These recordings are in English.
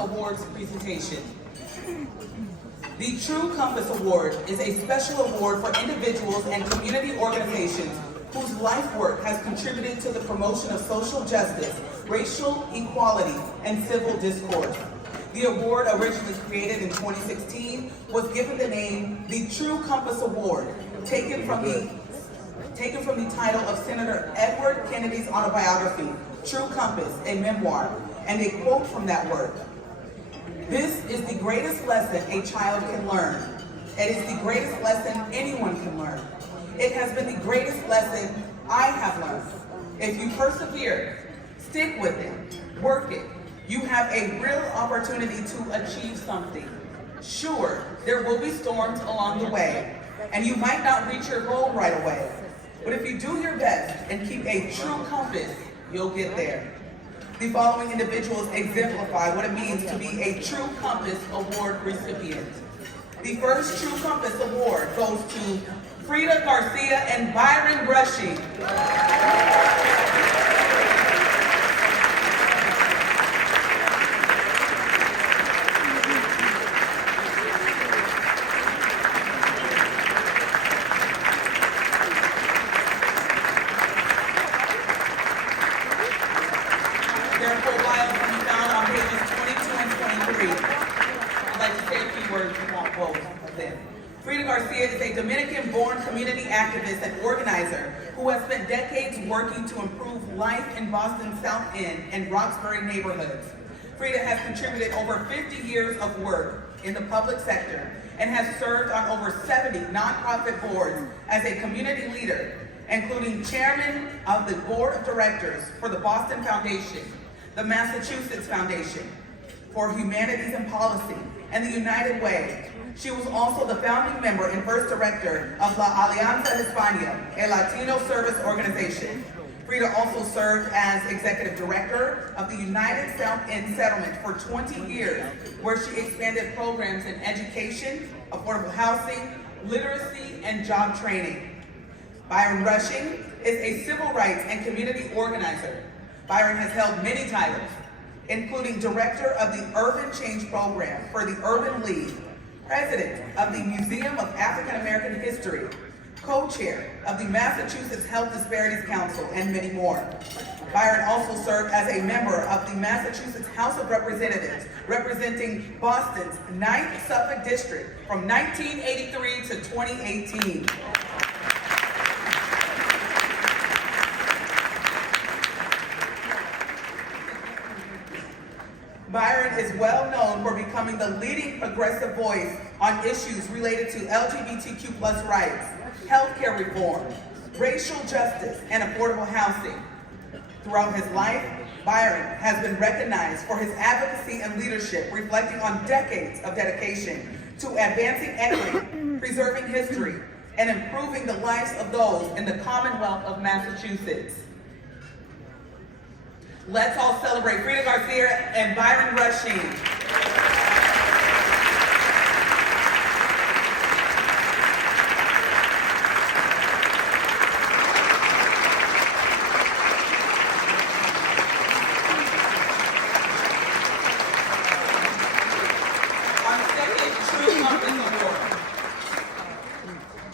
Awards presentation. The True Compass Award is a special award for individuals and community organizations whose life work has contributed to the promotion of social justice, racial equality, and civil discourse. The award, originally created in 2016, was given the name the True Compass Award, taken from the title of Senator Edward Kennedy's autobiography, True Compass, a memoir, and a quote from that work. This is the greatest lesson a child can learn. It is the greatest lesson anyone can learn. It has been the greatest lesson I have learned. If you persevere, stick with it, work it, you have a real opportunity to achieve something. Sure, there will be storms along the way, and you might not reach your goal right away. But if you do your best and keep a true compass, you'll get there. The following individuals exemplify what it means to be a True Compass Award recipient. The first True Compass Award goes to Frida Garcia and Byron Brushing. Their profiles can be found on pages 22 and 23. I'd like to say a few words about both of them. Frida Garcia is a Dominican-born community activist and organizer who has spent decades working to improve life in Boston's South End and Roxbury neighborhoods. Frida has contributed over 50 years of work in the public sector and has served on over 70 nonprofit boards as a community leader, including chairman of the board of directors for the Boston Foundation, the Massachusetts Foundation for Humanities and Policy, and the United Way. She was also the founding member and first director of La Alianza Hispania, a Latino service organization. Frida also served as executive director of the United South End Settlement for 20 years, where she expanded programs in education, affordable housing, literacy, and job training. Byron Rushing is a civil rights and community organizer. Byron has held many titles, including Director of the Urban Change Program for the Urban League, President of the Museum of African American History, Co-Chair of the Massachusetts Health Disparities Council, and many more. Byron also served as a member of the Massachusetts House of Representatives, representing Boston's 9th Suffolk District from 1983 to 2018. Byron is well known for becoming the leading progressive voice on issues related to LGBTQ+ rights, healthcare reform, racial justice, and affordable housing. Throughout his life, Byron has been recognized for his advocacy and leadership, reflecting on decades of dedication to advancing equity, preserving history, and improving the lives of those in the Commonwealth of Massachusetts. Let's all celebrate Frida Garcia and Byron Rushing.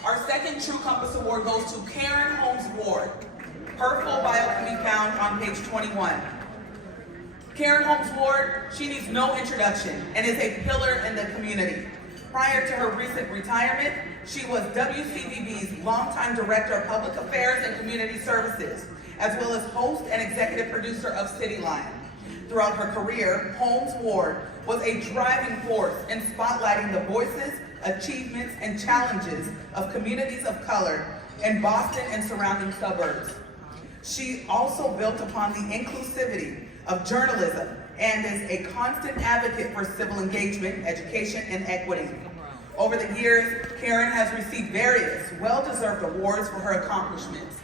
Our second True Compass Award goes to Karen Holmes Ward. Her full bio can be found on page 21. Karen Holmes Ward, she needs no introduction and is a pillar in the community. Prior to her recent retirement, she was WCVB's longtime Director of Public Affairs and Community Services, as well as host and executive producer of Cityline. Throughout her career, Holmes Ward was a driving force in spotlighting the voices, achievements, and challenges of communities of color in Boston and surrounding suburbs. She also built upon the inclusivity of journalism and is a constant advocate for civil engagement, education, and equity. Over the years, Karen has received various well-deserved awards for her accomplishments.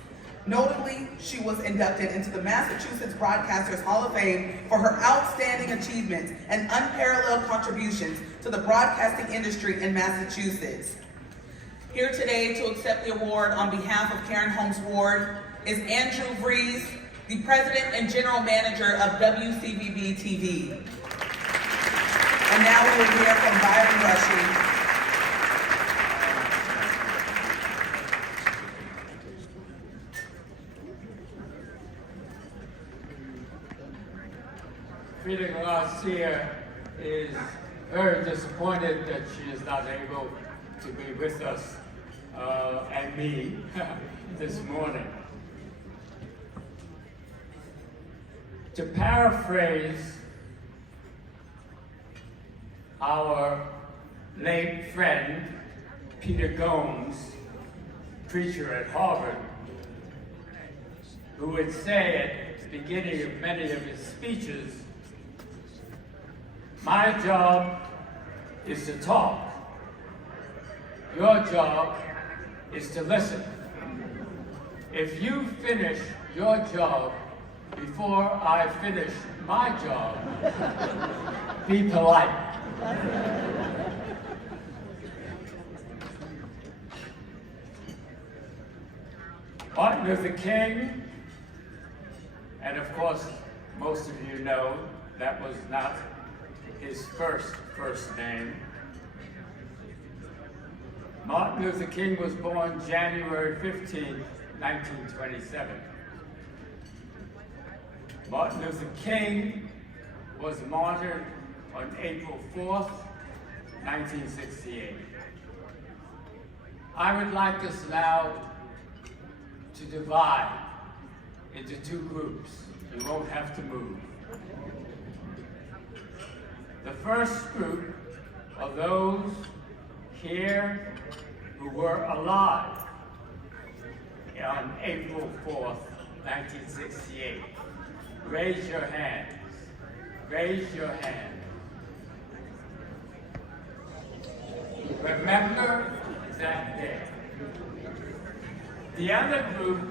Notably, she was inducted into the Massachusetts Broadcasters Hall of Fame for her outstanding achievements and unparalleled contributions to the broadcasting industry in Massachusetts. Here today to accept the award on behalf of Karen Holmes Ward is Andrew Vries, the President and General Manager of WCVB TV. And now we will hear from Byron Rushy. Frida Garcia is very disappointed that she is not able to be with us and me this morning. To paraphrase our late friend, Peter Gomes, preacher at Harvard, who would say at the beginning of many of his speeches, "My job is to talk. Your job is to listen. If you finish your job before I finish my job, be polite." Martin Luther King, and of course, most of you know that was not his first name. Martin Luther King was born January 15, 1927. Martin Luther King was martyred on April 4th, 1968. I would like us now to divide into two groups. You won't have to move. The first group are those here who were alive on April 4th, 1968. Raise your hands. Raise your hands. Remember that day. The other group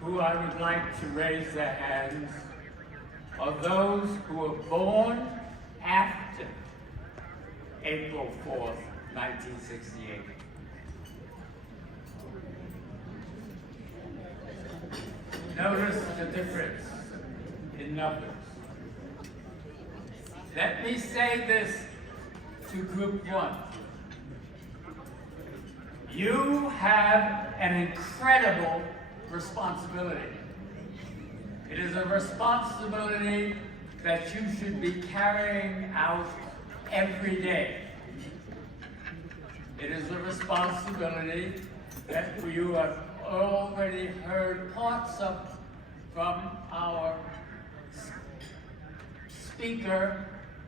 who I would like to raise their hands are those who were born after April 4th, 1968. Notice the difference in numbers. Let me say this to group one. You have an incredible responsibility. It is a responsibility that you should be carrying out every day. It is a responsibility that you have already heard parts of from our speaker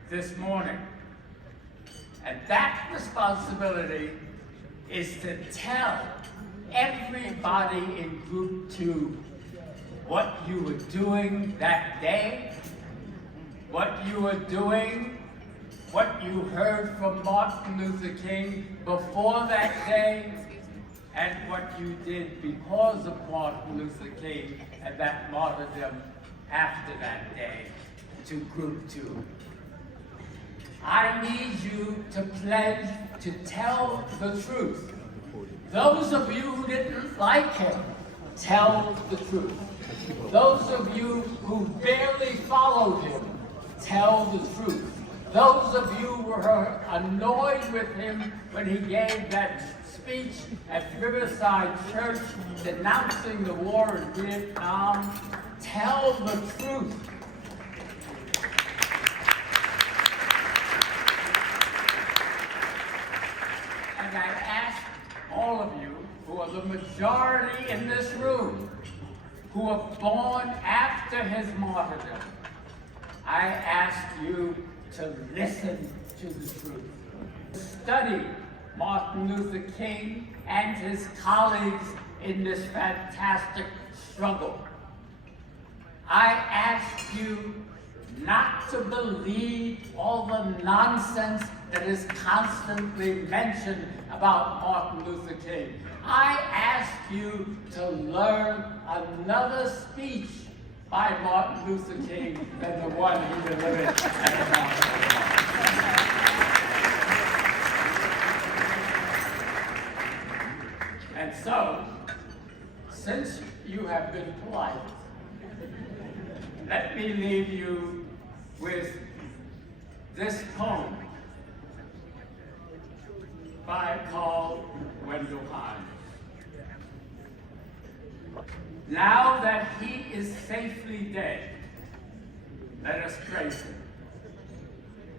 this morning. And that responsibility is to tell everybody in group two what you were doing that day, what you were doing, what you heard from Martin Luther King before that day, and what you did because of Martin Luther King and that martyrdom after that day to group two. I need you to pledge to tell the truth. Those of you who didn't like him, tell the truth. Those of you who barely followed him, tell the truth. Those of you who were annoyed with him when he gave that speech at Riverside Church denouncing the war in Vietnam, tell the truth. And I ask all of you, who are the majority in this room, who were born after his martyrdom, I ask you to listen to the truth. Study Martin Luther King and his colleagues in this fantastic struggle. I ask you not to believe all the nonsense that is constantly mentioned about Martin Luther King. I ask you to learn another speech by Martin Luther King than the one he delivered at the Mount. And so, since you have been polite, let me leave you with this poem by Carl Wendell Hines. Now that he is safely dead, let us praise him,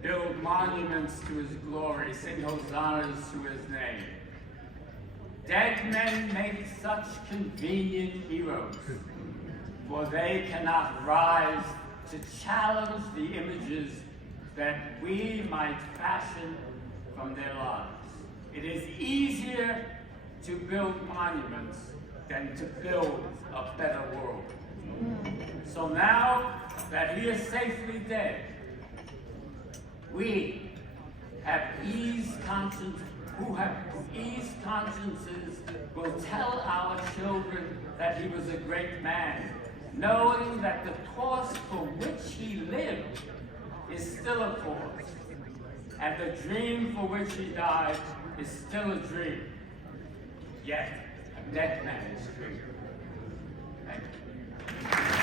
build monuments to his glory, sing hosannas to his name. Dead men make such convenient heroes, for they cannot rise to challenge the images that we might fashion from their lives. It is easier to build monuments than to build a better world. So now that he is safely dead, we have eased conscience, who have eased consciences will tell our children that he was a great man, knowing that the cause for which he lived is still a cause, and the dream for which he died is still a dream, yet a dead man's dream. Thank you.